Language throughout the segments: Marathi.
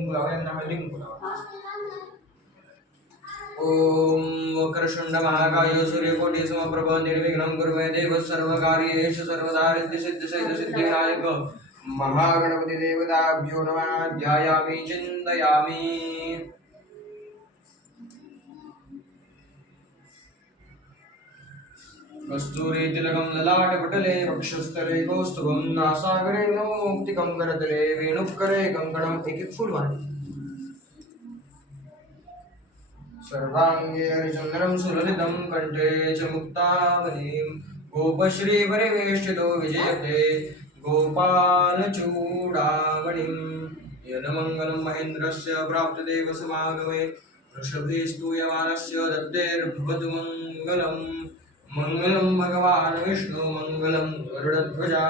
कुंकू लावा यांना हळदी कुंकू लावा. ओम वक्रतुंड महाकाय सूर्यकोटि समप्रभ निर्विघ्नं कुरु मे देव सर्वकार्येषु सर्वदा सिद्धिविनायक महागणपति देवताभ्यो नमः. ध्यायामि चिन्तयामि. कस्तूरी तिलकं ललाटपटले वक्षस्थले कौस्तुभं नासागरे नमोक्तिकं करतले वेणुकरे कंकणं. एक एक फूल वाढ. सर्वांगे हरिचंद्रं सुललितं कंठे च मुक्तावलीं गोपश्री परिवेष्टितो विजयते गोपालचूडामणिं. यन्मङ्गलं महेन्द्रस्य प्राप्तदेव समागमे वृषभे स्तूयमानस्य दत्तेर्भवतु मङ्गलम्. मंगलम भगवान विष्णु मंगलम गरुड़ध्वजा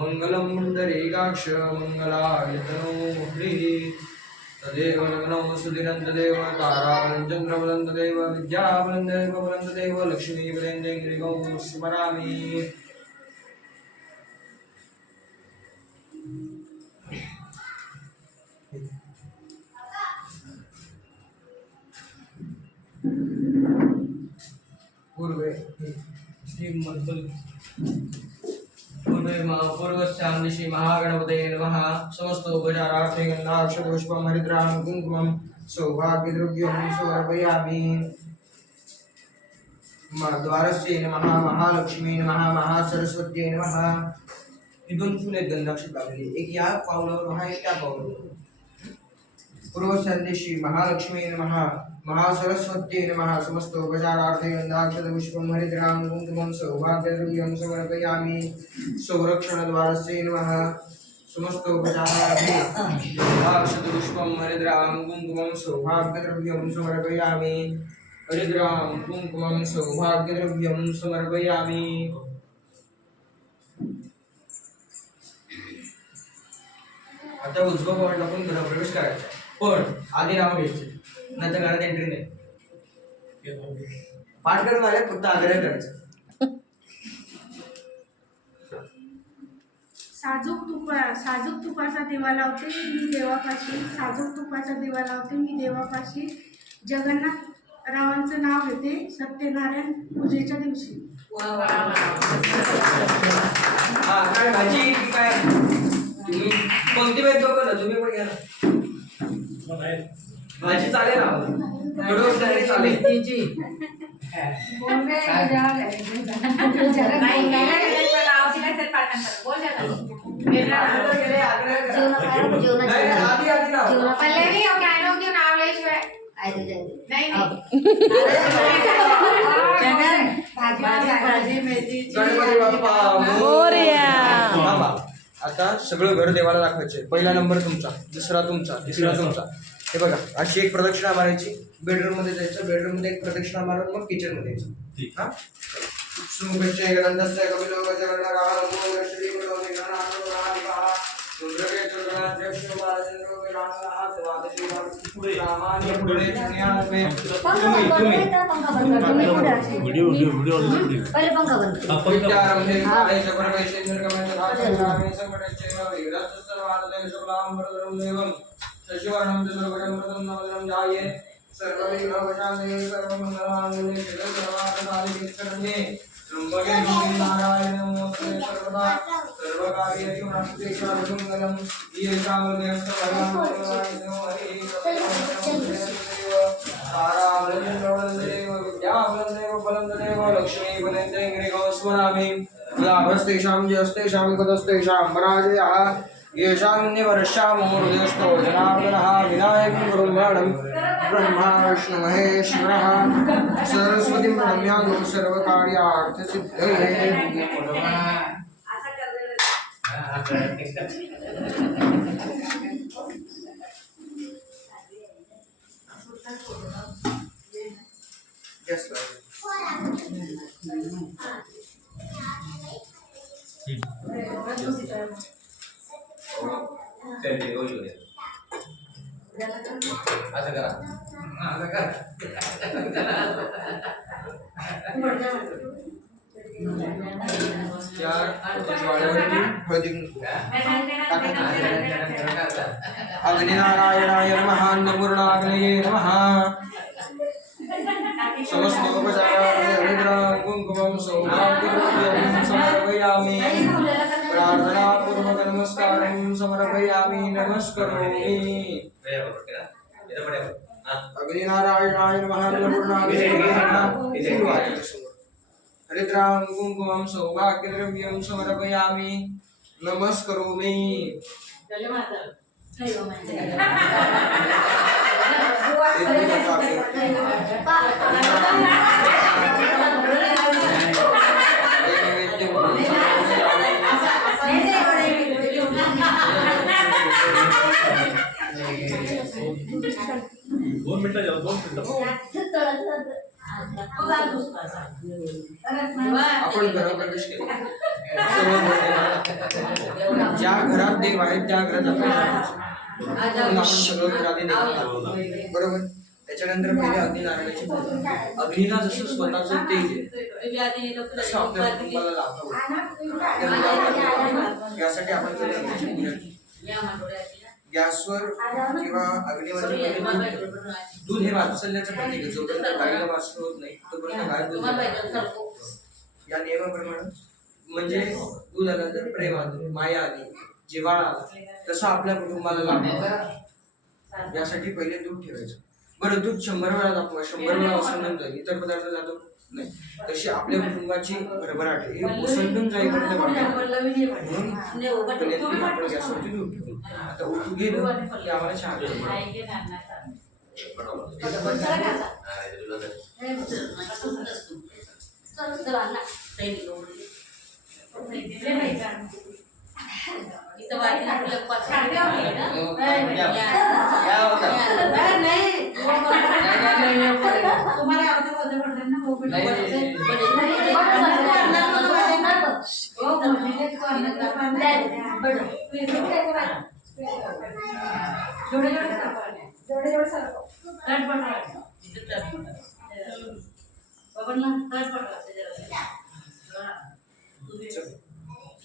मंगलम पुंडरीकाक्ष मंगलायतनो मुहुरिः. तदेव लग्नो सुदिनं तदेव ताराबलं चन्द्रबलं तदेव विद्याबलं तदेव बलं तदेव लक्ष्मीबलं दैनिकौ स्मरामि. पूर्वे पूर्वस्यां दिशि महागणपतये नमः. समस्तोपचारार्थे गन्धाक्षपुष्पं हरिद्रां कुङ्कुमं सौभाग्यद्रव्यं समर्पयामि. द्वारस्यै नमः. महालक्ष्मी नमः. महासरस्वत्यै नमः. ही दोन फुले गंधाक्षत लावलेली, एक या पावलावर महा, एक त्या पावलावर. पूर्वस्यां दिशि महालक्ष्मी नमः. महासरस्वत्यै नमः. समस्तोपचारार्थे गन्धाक्षतपुष्पं हरिद्रां कुङ्कुमं सौभाग्यद्रव्यं समर्पयामि. संरक्षणद्वारस्यै नमः. समस्तोपचारार्थे गन्धाक्षतपुष्पं हरिद्रां कुङ्कुमं सौभाग्यद्रव्यं समर्पयामि. हरिद्रां कुङ्कुमं सौभाग्यद्रव्यं समर्पयामि. आता उजवा बोट टाकून प्रवेश करायचा, पण आधी नाव घ्यायचे, नंतर घरात एंट्री नाही. पाठ करून आले, फक्त आग्रह करायचा. साजूक तुपाचा दिवा लावते मी देवापाशी. साजूक तुपाचा दिवा लावते मी देवापाशी. जगन्नाथ रावांचं नाव घेते सत्यनारायण पूजेच्या दिवशी. काय भाजी काय तुम्ही कोणती वेळ दोघं ना, तुम्ही पण घ्या ना. भाजी चालेल ना, चालेल. आता सगळं घर देवाला दाखवायचे. पहिला नंबर तुमचा, दुसरा तुमचा, तिसरा तुमचा. हे बघा, अशी एक प्रदक्षिणा मारायची. बेडरूम मध्ये जायचं, बेडरूम मध्ये एक प्रदक्षिणा मारून मग किचन मध्ये यायचं. हा सुमुखश्चै ग्रंथस्य कपिलो गजवर्णकाः श्री गुरो विघ्ननाथो राधिकाः सुंदरके चंद्राध्यक्षो येषान्यवर्षामूर्धस्थो जनार्दनः विनायकं ब्रह्माणं ब्रह्मा विष्णु महेश्वरः सरस्वतीं प्रणम्यामि सर्वकार्यार्थसिद्धये. अग्निनारायणाय नमः अन्नपूर्णाग्नये नमः समस्तोपचारार्थं कुङ्कुमं सौभाग्यद्रव्यं समर्पयामि प्रार्थनापूर्वक नमस्कारं समर्पयामि नमस्करोमि अग्निनारायणाय नमः अन्नपूर्णाग्नये नमः हरिद्रां कुङ्कुमं सौभाग्यद्रव्यं समर्पयामि नमस्करोमि दोन मिनिटं जाऊ 2 मिनिटं आपण घराप्रवेश केला ज्या घरात देव आहेत त्या घरात आपण सगळं घरात बरोबर. त्याच्यानंतर पहिले अग्निनारायणाची पूजा. अग्नीला जसं स्वतःचं तेज आहे तसं आपल्या कुटुंबाला लाभतं. यासाठी आपण पहिले अग्नीची पूजा केली. गॅसवर किंवा अग्नीवर दूध हे वात्सल्याचं प्रतीक आहे. जोपर्यंत गाईला वासर होत नाही तोपर्यंत गाय दूध देत नाही. या नियमाप्रमाणे म्हणजे दूध आल्यानंतर प्रेम आलं, माया आली, जिव्हाळा आला, तसं आपल्या कुटुंबाला लाभतो. यासाठी पहिले दूध ठेवायचं. बरं, दूध 100 वेळा दाखवा, 100 वेळा ओसंडून जाईल, इतर पदार्थ जातो नाही. तशी आपल्या कुटुंबाची भरभराट आहे, हे ओसंडून जाईपर्यंत आपण गॅसवरती दूध ठेवू. आता उठू गेलं की आम्हाला चहा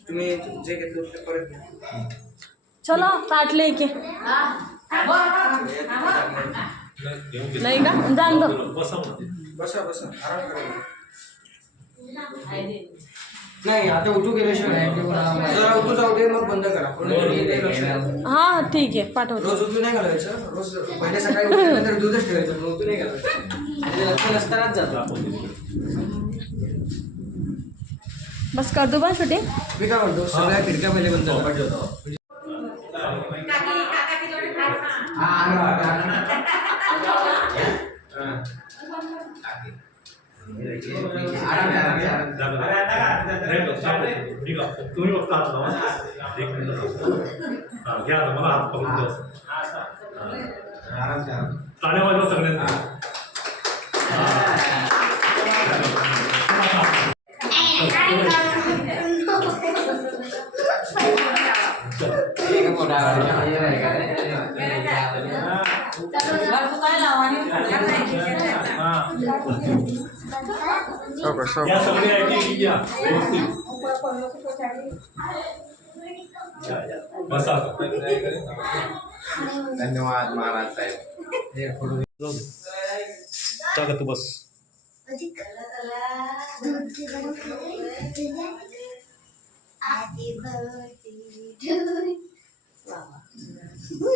तुम्ही जे घेतलं ते परत घ्या. चलो ताट लेके नहीं का जान दो. बसा बसा बसा, आराम करा. नाही, आता उठू गेल्याशिवाय जरा उठू जाऊ दे, मग बंद करा. हाँ ठीक है पाठवतो. रोज उठू नाही घालायचं. रोज पहिले सकाळी उठल्यानंतर दूधच ठेवायचं, मग उठू नाही घालायचं. लक्ष नसतानाच जातो. बस कर दो बा छोटे. मी काय म्हणतो, सगळ्या खिडक्या पहिले बंद करा. तुम्ही फक्त हात लावा. 1 मिनिट घ्या, मला हात पकडून द्या. टाळ्या वाजवा सगळ्यांना. या सगळे ऐकली घ्या व्यवस्थित. बसा. धन्यवाद महाराज साहेब. जागा तू बस. Happy birthday to you.